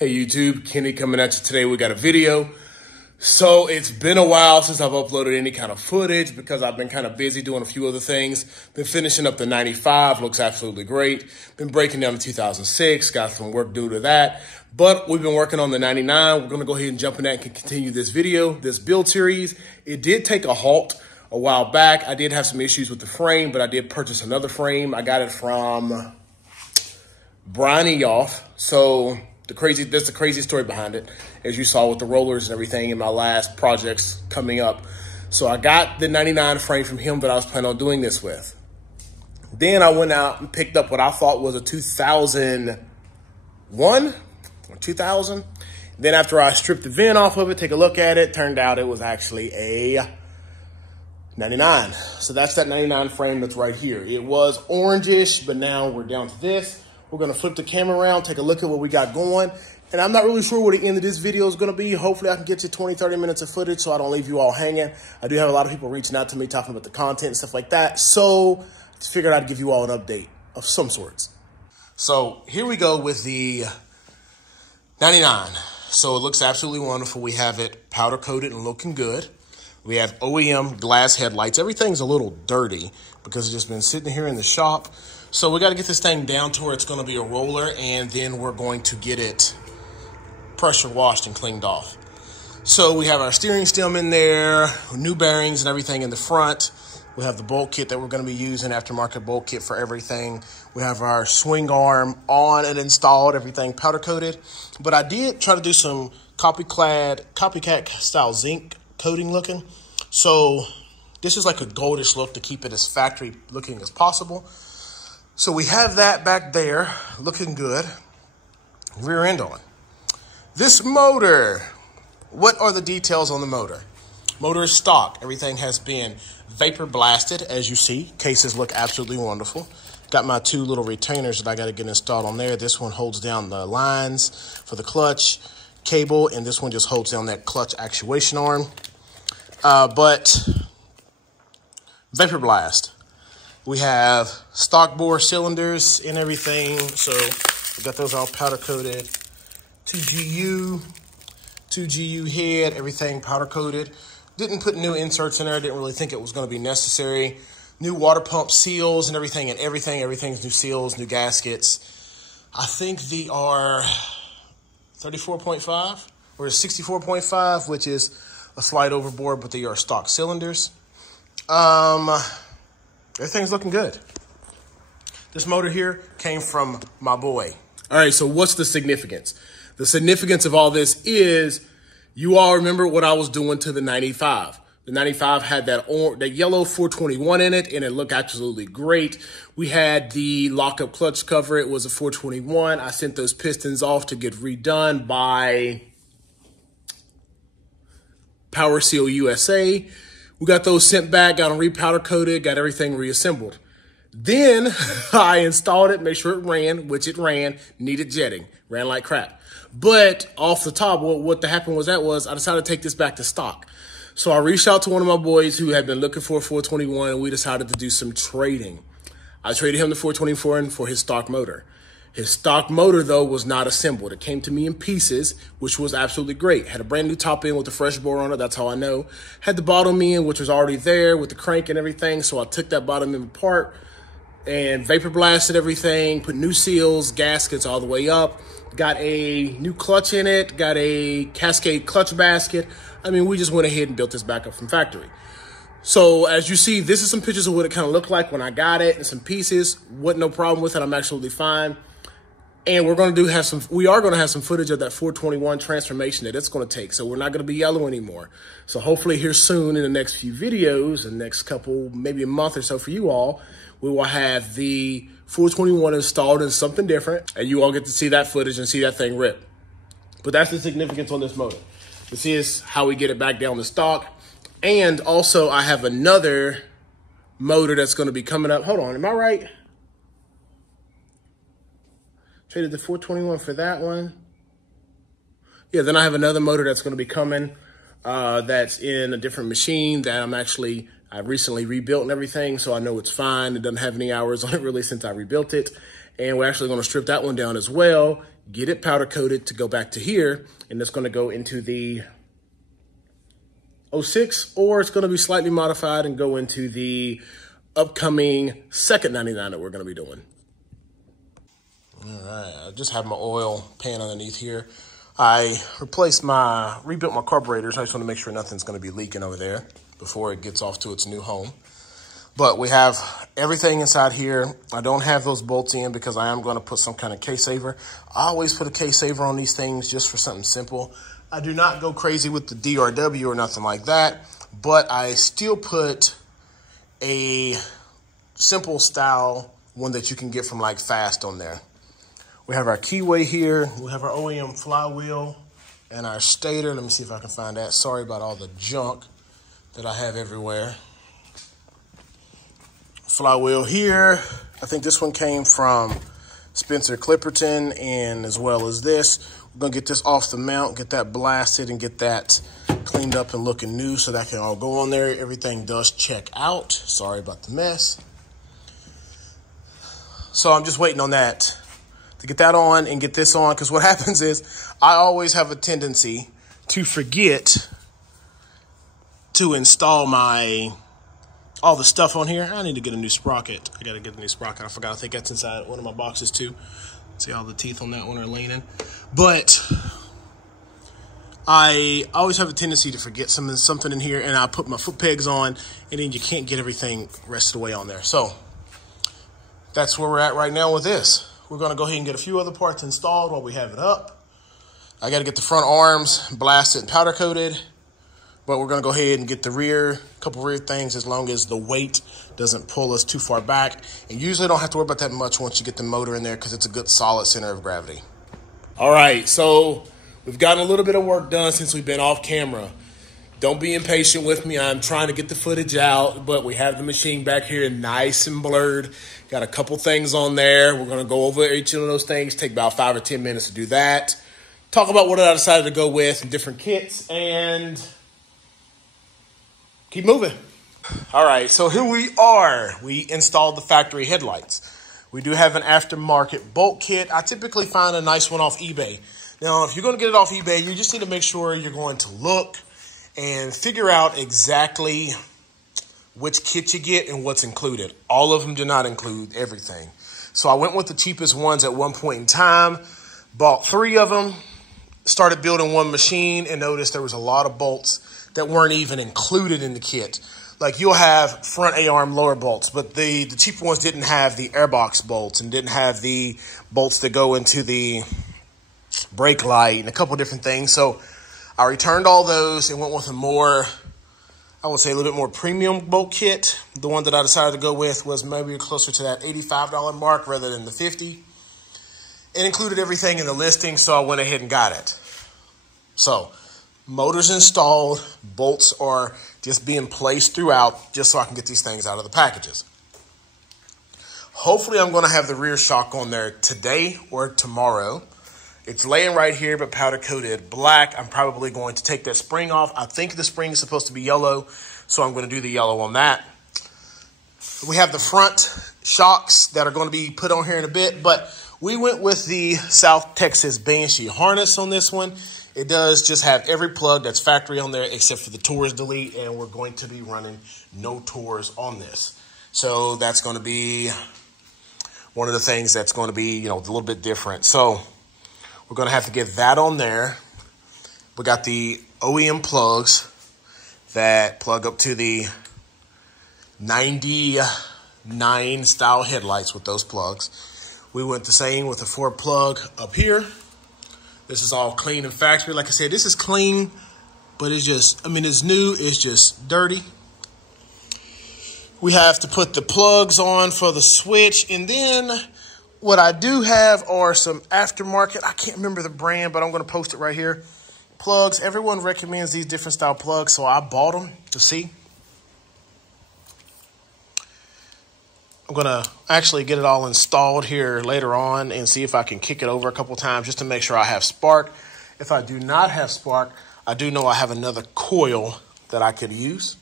Hey YouTube, Kenny coming at you today. We got a video. So it's been a while since I've uploaded any kind of footage because I've been kind of busy doing a few other things. Been finishing up the 95, looks absolutely great. Been breaking down the 2006, got some work due to that. But we've been working on the 99. We're gonna go ahead and jump in that and continue this video, this build series. It did take a halt a while back. I did have some issues with the frame, but I did purchase another frame. I got it from Brian Eoff. So there's a crazy story behind it, as you saw with the rollers and everything in my last projects coming up. So I got the 99 frame from him that I was planning on doing this with. Then I went out and picked up what I thought was a 2001 or 2000. Then after I stripped the VIN off of it, take a look at it, turned out it was actually a 99. So that's that 99 frame that's right here. It was orangish, but now we're down to this. We're gonna flip the camera around, take a look at what we got going. And I'm not really sure what the end of this video is gonna be. Hopefully I can get you 20, 30 minutes of footage so I don't leave you all hanging. I do have a lot of people reaching out to me talking about the content and stuff like that. So I figured I'd give you all an update of some sorts. So here we go with the 99. So it looks absolutely wonderful. We have it powder coated and looking good. We have OEM glass headlights. Everything's a little dirty because it's just been sitting here in the shop. So we got to get this thing down to where it's going to be a roller, and then we're going to get it pressure washed and cleaned off. So we have our steering stem in there, new bearings and everything in the front. We have the bolt kit that we're going to be using, aftermarket bolt kit for everything. We have our swing arm on and installed, everything powder coated. But I did try to do some copycat style zinc coating looking. So this is like a goldish look to keep it as factory looking as possible. So we have that back there looking good. Rear end on. This motor, what are the details on the motor? Motor is stock. Everything has been vapor blasted, as you see. Cases look absolutely wonderful. Got my two little retainers that I got to get installed on there. This one holds down the lines for the clutch cable, and this one just holds down that clutch actuation arm. But vapor blast. We have stock bore cylinders and everything. So we got those all powder coated. 2GU head, everything powder coated. Didn't put new inserts in there. Didn't really think it was going to be necessary. New water pump seals and everything, everything's new seals, new gaskets. I think they are 34.5 or 64.5, which is a slide overboard, but they are stock cylinders. Everything's looking good. This motor here came from my boy. All right, so what's the significance? The significance of all this is, you all remember what I was doing to the 95. The 95 had that yellow 421 in it, and it looked absolutely great. We had the lockup clutch cover. It was a 421. I sent those pistons off to get redone by Power Seal USA. We got those sent back, got them repowder coated, got everything reassembled. Then I installed it, made sure it ran, which it ran, needed jetting, ran like crap. But off the top, what happened was I decided to take this back to stock. So I reached out to one of my boys who had been looking for a 421, and we decided to do some trading. I traded him the 424 for his stock motor. His stock motor, though, was not assembled. It came to me in pieces, which was absolutely great. Had a brand new top end with a fresh bore on it. That's how I know. Had the bottom end, which was already there with the crank and everything. So I took that bottom end apart and vapor blasted everything, put new seals, gaskets all the way up. Got a new clutch in it, got a Cascade clutch basket. I mean, we just went ahead and built this back up from factory. So as you see, this is some pictures of what it kind of looked like when I got it and some pieces. Wasn't no problem with it. I'm absolutely fine. And we are going to have some footage of that 421 transformation that it's going to take. So we're not going to be yellow anymore. So hopefully here soon in the next few videos, the next couple, maybe a month or so for you all, we will have the 421 installed in something different. And you all get to see that footage and see that thing rip. But that's the significance on this motor. This is how we get it back down to stock. And also I have another motor that's going to be coming up. Hold on, am I right? Traded the 421 for that one. Yeah, then I have another motor that's going to be coming that's in a different machine that I recently rebuilt and everything, so I know it's fine. It doesn't have any hours on it really since I rebuilt it. And we're actually going to strip that one down as well, get it powder coated to go back to here, and it's going to go into the 06, or it's going to be slightly modified and go into the upcoming second 99 that we're going to be doing. All right, I just have my oil pan underneath here. I rebuilt my carburetors. I just want to make sure nothing's going to be leaking over there before it gets off to its new home. But we have everything inside here. I don't have those bolts in because I am going to put some kind of case saver. I always put a case saver on these things just for something simple. I do not go crazy with the DRW or nothing like that, but I still put a simple style one that you can get from like Fast on there. We have our keyway here. We have our OEM flywheel and our stator. Let me see if I can find that. Sorry about all the junk that I have everywhere. Flywheel here. I think this one came from Spencer Clipperton, and as well as this. We're going to get this off the mount, get that blasted, and get that cleaned up and looking new so that can all go on there. Everything does check out. Sorry about the mess. So I'm just waiting on that to get that on and get this on, because what happens is I always have a tendency to forget to install all the stuff on here. I need to get a new sprocket. I got to get a new sprocket. I forgot. I think that's inside one of my boxes too. See, all the teeth on that one are leaning. But I always have a tendency to forget something in here, and I put my foot pegs on, and then you can't get everything rested away on there. So that's where we're at right now with this. We're going to go ahead and get a few other parts installed while we have it up. I got to get the front arms blasted and powder coated, but we're going to go ahead and get the couple rear things, as long as the weight doesn't pull us too far back. And usually don't have to worry about that much once you get the motor in there, because it's a good solid center of gravity. All right, so we've gotten a little bit of work done since we've been off camera. Don't be impatient with me. I'm trying to get the footage out, but we have the machine back here nice and blurred. Got a couple things on there. We're going to go over each of those things. Take about 5 or 10 minutes to do that. Talk about what I decided to go with and different kits, and keep moving. All right, so here we are. We installed the factory headlights. We do have an aftermarket bolt kit. I typically find a nice one off eBay. Now, if you're going to get it off eBay, you just need to make sure you're going to look and figure out exactly which kit you get and what's included. All of them do not include everything. So I went with the cheapest ones at one point in time, bought 3 of them, started building one machine, and noticed there was a lot of bolts that weren't even included in the kit. Like, you'll have front A-arm lower bolts, but the cheaper ones didn't have the airbox bolts and didn't have the bolts that go into the brake light and a couple different things. So I returned all those and went with a more, I would say, a little bit more premium bolt kit. The one that I decided to go with was maybe closer to that $85 mark rather than the $50. It included everything in the listing, so I went ahead and got it. So motor's installed, bolts are just being placed throughout, just so I can get these things out of the packages. Hopefully I'm going to have the rear shock on there today or tomorrow. It's laying right here, but powder coated black. I'm probably going to take that spring off. I think the spring is supposed to be yellow, so I'm going to do the yellow on that. We have the front shocks that are going to be put on here in a bit, but we went with the South Texas Banshee harness on this one. It does just have every plug that's factory on there except for the Tours Delete, and we're going to be running no Tours on this. So that's going to be one of the things that's going to be, a little bit different. So we're going to have to get that on there. We got the OEM plugs that plug up to the 99 style headlights with those plugs. We went the same with the 4-plug up here. This is all clean and factory. Like I said, this is clean, but it's just, it's new, it's just dirty. We have to put the plugs on for the switch. And then what I do have are some aftermarket, I can't remember the brand, but I'm going to post it right here. Plugs. Everyone recommends these different style plugs, so I bought them to see. I'm going to actually get it all installed here later on and see if I can kick it over a couple times just to make sure I have spark. If I do not have spark, I do know I have another coil that I could use.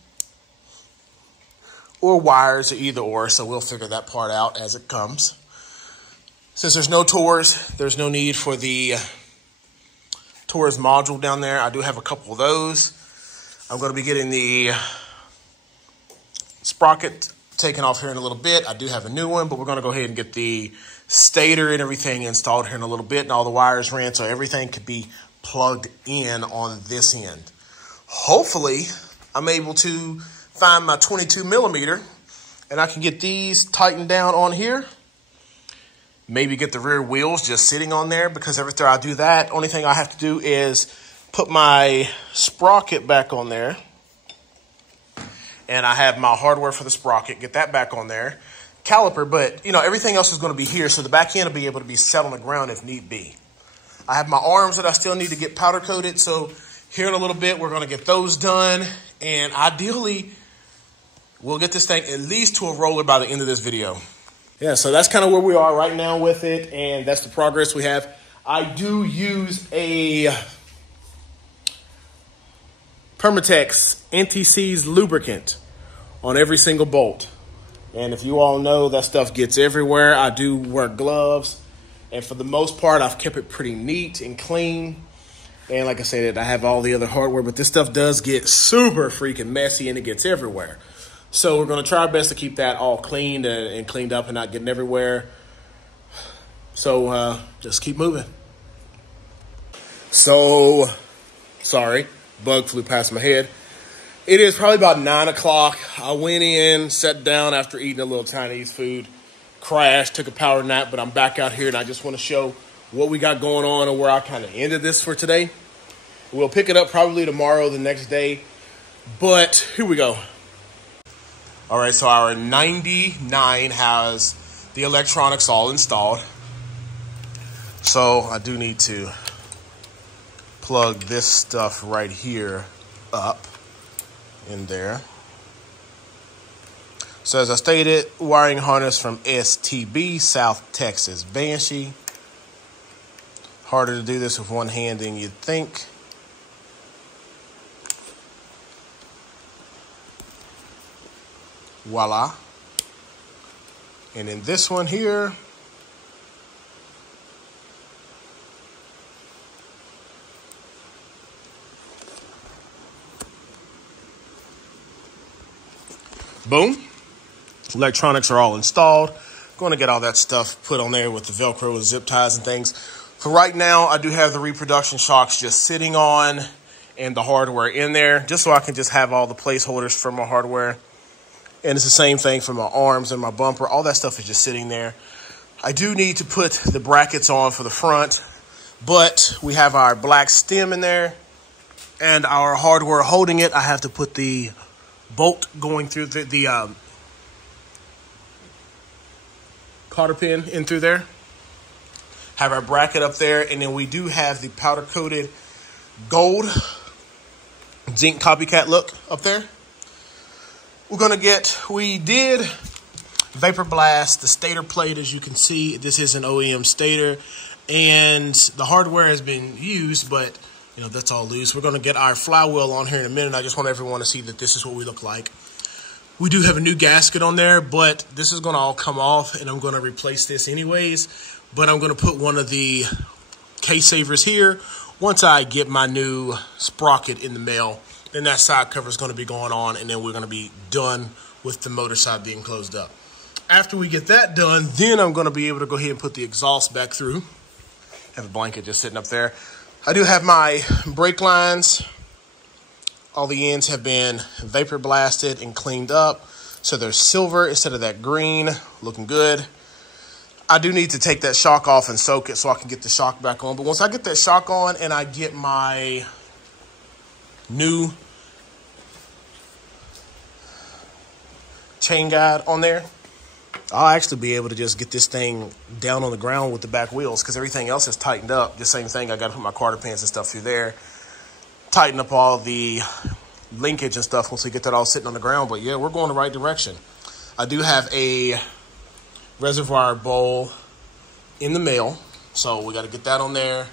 Or wires, or either or, so we'll figure that part out as it comes. Since there's no Torx, there's no need for the Torx module down there. I do have a couple of those. I'm going to be getting the sprocket taken off here in a little bit. I do have a new one, but we're going to go ahead and get the stator and everything installed here in a little bit, and all the wires ran so everything could be plugged in on this end. Hopefully, I'm able to find my 22 millimeter and I can get these tightened down on here. Maybe get the rear wheels just sitting on there, because after I do that, only thing I have to do is put my sprocket back on there. And I have my hardware for the sprocket, get that back on there. Caliper, but you know, everything else is going to be here, so the back end will be able to be set on the ground if need be. I have my arms that I still need to get powder coated, so here in a little bit, we're going to get those done. And ideally, we'll get this thing at least to a roller by the end of this video. Yeah, so that's kind of where we are right now with it, and that's the progress we have. I do use a Permatex anti-seize lubricant on every single bolt. And if you all know, that stuff gets everywhere. I do wear gloves, and for the most part, I've kept it pretty neat and clean. And like I said, I have all the other hardware, but this stuff does get super freaking messy and it gets everywhere. So we're going to try our best to keep that all cleaned and cleaned up and not getting everywhere. So just keep moving. So, sorry, bug flew past my head. It is probably about 9 o'clock. I went in, sat down after eating a little Chinese food, crashed, took a power nap, but I'm back out here and I just want to show what we got going on and where I kind of ended this for today. We'll pick it up probably tomorrow, the next day, but here we go. All right, so our 99 has the electronics all installed. So I do need to plug this stuff right here up in there. So as I stated, wiring harness from STB, South Texas Banshee. Harder to do this with one hand than you'd think. Voila. And in this one here, boom. Electronics are all installed. Going to get all that stuff put on there with the Velcro and zip ties and things. For right now, I do have the reproduction shocks just sitting on and the hardware in there, just so I can just have all the placeholders for my hardware. And it's the same thing for my arms and my bumper. All that stuff is just sitting there. I do need to put the brackets on for the front, but we have our black stem in there and our hardware holding it. I have to put the bolt going through the cotter pin in through there. Have our bracket up there, and then we do have the powder coated gold zinc copycat look up there. We did vapor blast the stator plate. As you can see, this is an OEM stator, and the hardware has been used, but you know, that's all loose. We're going to get our flywheel on here in a minute. I just want everyone to see that this is what we look like. We do have a new gasket on there, but this is going to all come off, and I'm going to replace this anyways. But I'm going to put one of the case savers here once I get my new sprocket in the mail. Then that side cover is going to be going on, and then we're going to be done with the motor side being closed up. After we get that done, then I'm going to be able to go ahead and put the exhaust back through. Have a blanket just sitting up there. I do have my brake lines. All the ends have been vapor blasted and cleaned up, so they're silver instead of that green. Looking good. I do need to take that shock off and soak it so I can get the shock back on. But once I get that shock on and I get my new chain guide on there, I'll actually be able to just get this thing down on the ground with the back wheels, because everything else is tightened up. The same thing, I got to put my quarter pins and stuff through there, tighten up all the linkage and stuff once we get that all sitting on the ground. But yeah, we're going the right direction. I do have a reservoir bowl in the mail, so we got to get that on there.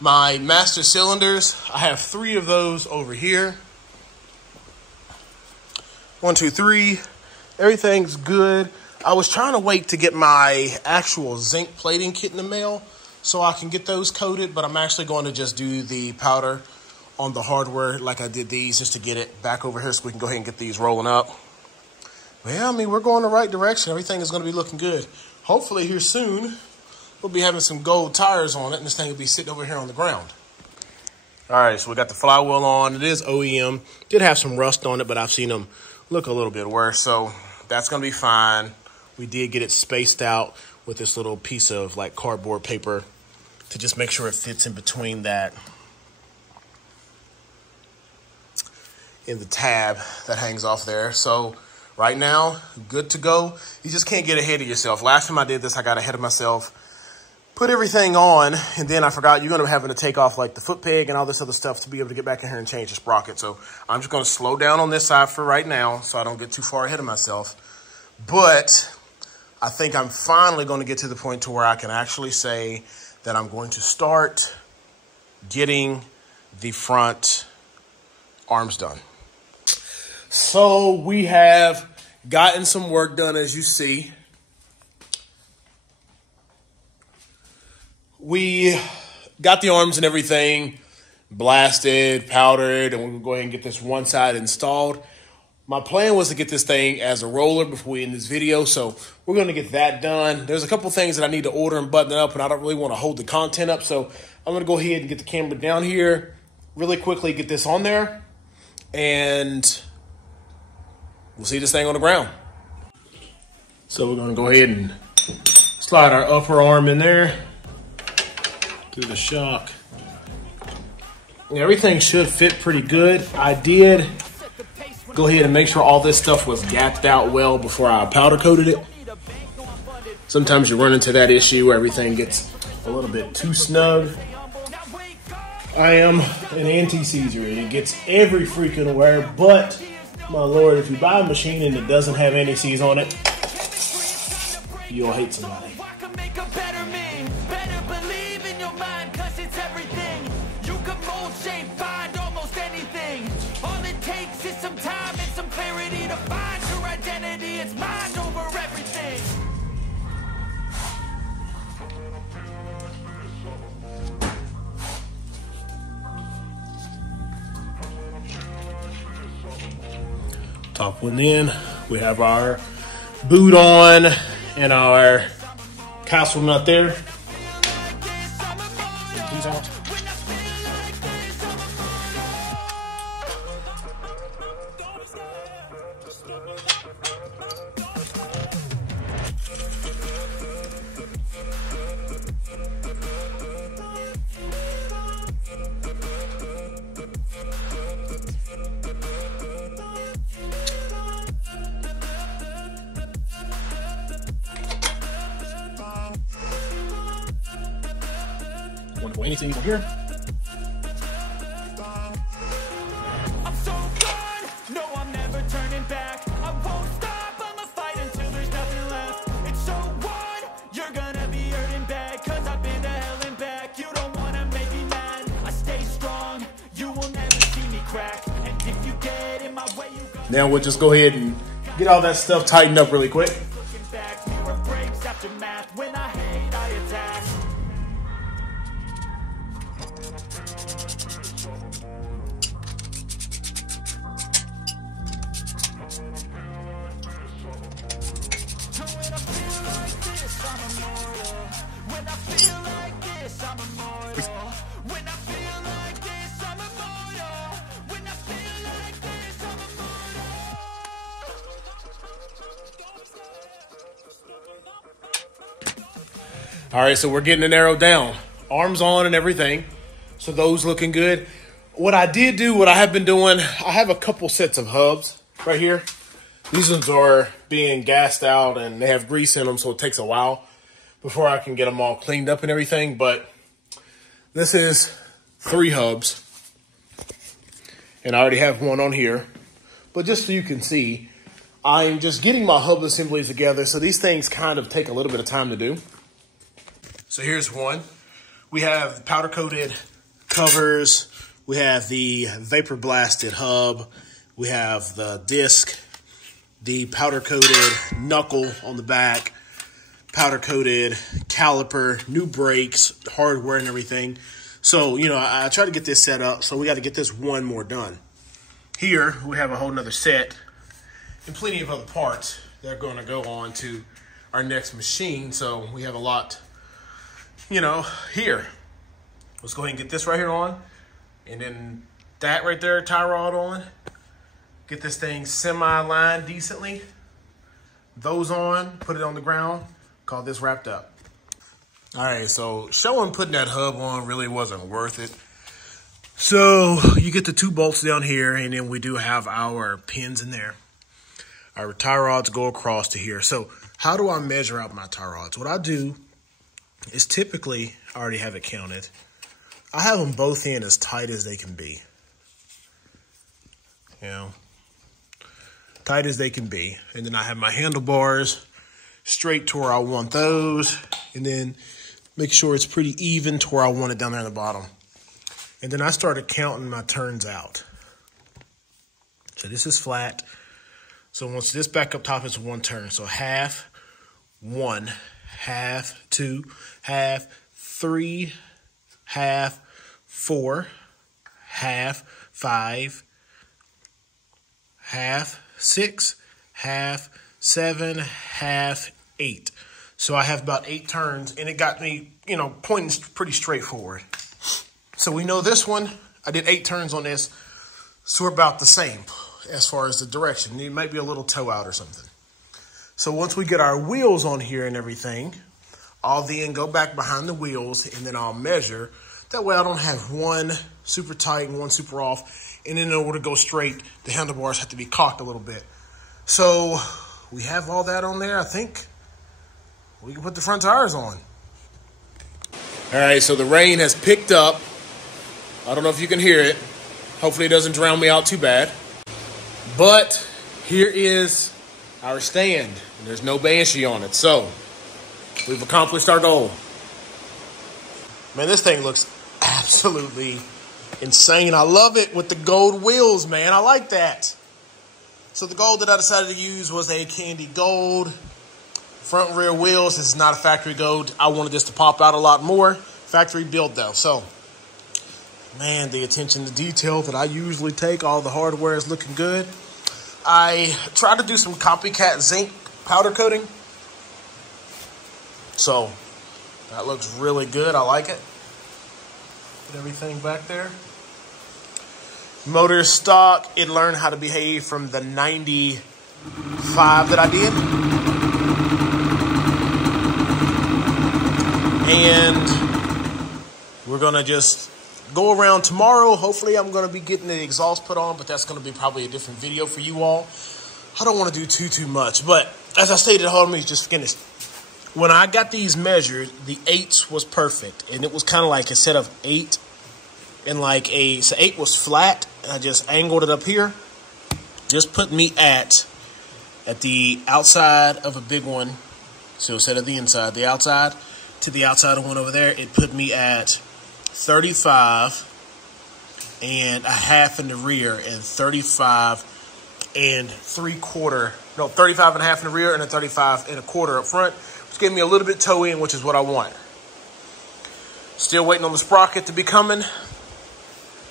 My master cylinders, I have 3 of those over here. 1, 2, 3. Everything's good. I was trying to wait to get my actual zinc plating kit in the mail so I can get those coated, but I'm actually going to just do the powder on the hardware like I did these just to get it back over here so we can go ahead and get these rolling up. Well, I mean, we're going the right direction. Everything is going to be looking good. Hopefully here soon, we'll be having some gold tires on it, and this thing will be sitting over here on the ground. All right, so we got the flywheel on. It is OEM. Did have some rust on it, but I've seen them look a little bit worse, so that's going to be fine. We did get it spaced out with this little piece of like cardboard paper to just make sure it fits in between that in the tab that hangs off there. So right now, good to go. You just can't get ahead of yourself. Last time I did this, I got ahead of myself. Put everything on, and then I forgot you're going to be having to take off like the foot peg and all this other stuff to be able to get back in here and change the sprocket. So I'm just going to slow down on this side for right now so I don't get too far ahead of myself. But I think I'm finally going to get to the point to where I can actually say that I'm going to start getting the front arms done. So we have gotten some work done, as you see. We got the arms and everything blasted, powdered, and we're going to go ahead and get this one side installed. My plan was to get this thing as a roller before we end this video, so we're going to get that done. There's a couple things that I need to order and button up, and I don't really want to hold the content up, so I'm going to go ahead and get the camera down here really quickly, get this on there, and we'll see this thing on the ground. So we're going to go ahead and slide our upper arm in there through the shock. And everything should fit pretty good. I did go ahead and make sure all this stuff was gapped out well before I powder coated it. Sometimes you run into that issue where everything gets a little bit too snug. I am an anti-seizer. It gets every freaking wear, but my Lord, if you buy a machine and it doesn't have anti-seize on it, you'll hate somebody. Top one in, we have our boot on and our castle nut there. These out. Won't go anything from here. I'm so gone. No, I'm never turning back. I won't stop. I'ma fight until there's nothing left. It's so on. You're gonna be hurting bad, cause I've been to hell and back. You don't wanna make me mad. I stay strong. You will never see me crack. And if you get in my way, you go. Now we'll just go ahead and get all that stuff tightened up really quick. Looking back, mirror breaks after math. When I hate, I attack. All right, so we're getting it narrowed down. Arms on and everything. So those looking good. What I did do, what I have been doing, I have a couple sets of hubs right here. These ones are being gassed out and they have grease in them, so it takes a while before I can get them all cleaned up and everything. But this is 3 hubs. And I already have one on here. But just so you can see, I'm just getting my hub assemblies together. So these things kind of take a little bit of time to do. So here's one. We have powder coated covers. We have the vapor blasted hub. We have the disc. the powder-coated knuckle on the back, powder-coated caliper, new brakes, hardware and everything. So, you know, I try to get this set up, so we got to get this one more done. Here, we have a whole nother set and plenty of other parts that are going to go on to our next machine. So we have a lot, you know, here. Let's go ahead and get this right here on. And then that right there, tie rod on. Get this thing semi-lined decently. Those on, put it on the ground. Call this wrapped up. All right, so showing putting that hub on really wasn't worth it. So you get the 2 bolts down here, and then we do have our pins in there. Our tie rods go across to here. So how do I measure out my tie rods? What I do is typically, I already have it counted, I have them both in as tight as they can be. You know, tight as they can be. And then I have my handlebars straight to where I want those. And then make sure it's pretty even to where I want it down there at the bottom. And then I started counting my turns out. So this is flat. So once this back up top is 1 turn. So half, 1, half, 2, half, 3, half, 4, half, 5, half, 6, half, 7, half, 8. So I have about 8 turns, and it got me, you know, pointing pretty straightforward. So we know this one, I did 8 turns on this, so we're about the same as far as the direction. It might be a little toe out or something. So once we get our wheels on here and everything, I'll then go back behind the wheels, and then I'll measure. That way I don't have one super tight and one super off. And then in order to go straight, the handlebars have to be cocked a little bit. So we have all that on there. I think we can put the front tires on. All right, so the rain has picked up. I don't know if you can hear it. Hopefully it doesn't drown me out too bad. But here is our stand. And there's no Banshee on it. So we've accomplished our goal. Man, this thing looks absolutely insane. I love it with the gold wheels, man. I like that. So the gold that I decided to use was a candy gold. Front and rear wheels. This is not a factory gold. I wanted this to pop out a lot more. Factory built though. So, man, the attention to detail that I usually take, all the hardware is looking good. I tried to do some copycat zinc powder coating. So that looks really good. I like it. Put everything back there. Motor stock. It learned how to behave from the 95 that I did. And we're going to just go around tomorrow. Hopefully I'm going to be getting the exhaust put on, but that's going to be probably a different video for you all. I don't want to do too much, but as I stated, hold on, let me just finish. When I got these measured, the 8s was perfect. And it was kind of like instead of 8 and like so 8 was flat, and I just angled it up here. Just put me at the outside of a big one. So instead of the inside, the outside to the outside of one over there, it put me at 35 and a half in the rear and 35 and 3/4. No, 35 and a half in the rear and a 35 and a quarter up front. Gave me a little bit toe in, which is what I want. Still waiting on the sprocket to be coming.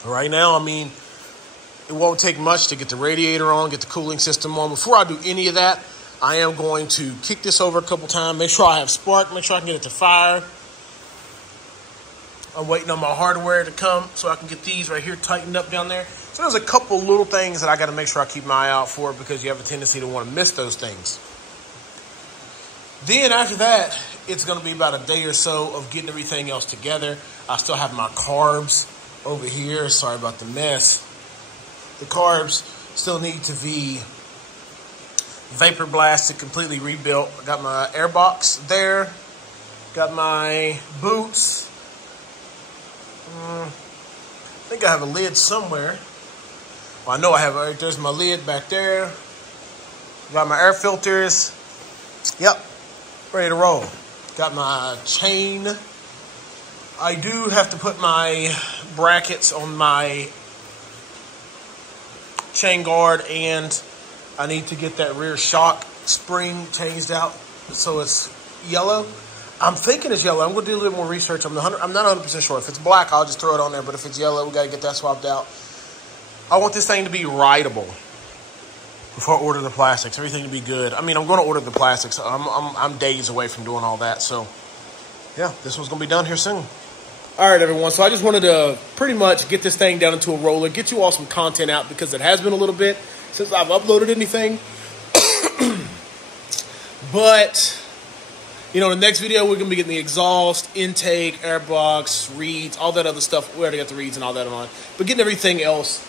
Right now, I mean, it won't take much to get the radiator on, get the cooling system on. Before I do any of that, I am going to kick this over a couple times, make sure I have spark, make sure I can get it to fire. I'm waiting on my hardware to come so I can get these right here tightened up down there. So there's a couple little things that I got to make sure I keep my eye out for, because you have a tendency to want to miss those things. Then after that, it's going to be about a day or so of getting everything else together. I still have my carbs over here. Sorry about the mess. The carbs still need to be vapor blasted, completely rebuilt. I got my airbox there. Got my boots. I think I have a lid somewhere. Well, I know I have. There's my lid back there. Got my air filters. Yep. Ready to roll. Got my chain. I do have to put my brackets on my chain guard and I need to get that rear shock spring changed out so it's yellow. I'm thinking it's yellow. I'm going to do a little more research. I'm not 100% sure. If it's black, I'll just throw it on there. But if it's yellow, we got to get that swapped out. I want this thing to be rideable before I order the plastics. Everything to be good. I mean, I'm going to order the plastics. I'm days away from doing all that. So, yeah, this one's going to be done here soon. All right, everyone. So I just wanted to pretty much get this thing down into a roller, get you all some content out because it has been a little bit since I've uploaded anything. But, you know, the next video, we're going to be getting the exhaust, intake, airbox, reeds, all that other stuff. We already got the reeds and all that on. But getting everything else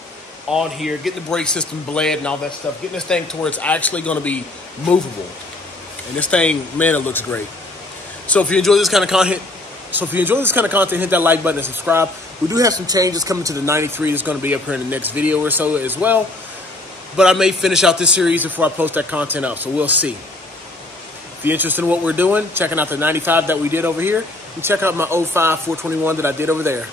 on here, getting the brake system bled and all that stuff, getting this thing to where it's actually going to be movable. And this thing, man, it looks great. So if you enjoy this kind of content, hit that like button and subscribe. We do have some changes coming to the 93 that's going to be up here in the next video or so as well. But I may finish out this series before I post that content up, so we'll see. If you're interested in what we're doing, checking out the 95 that we did over here, and check out my 05 421 that I did over there.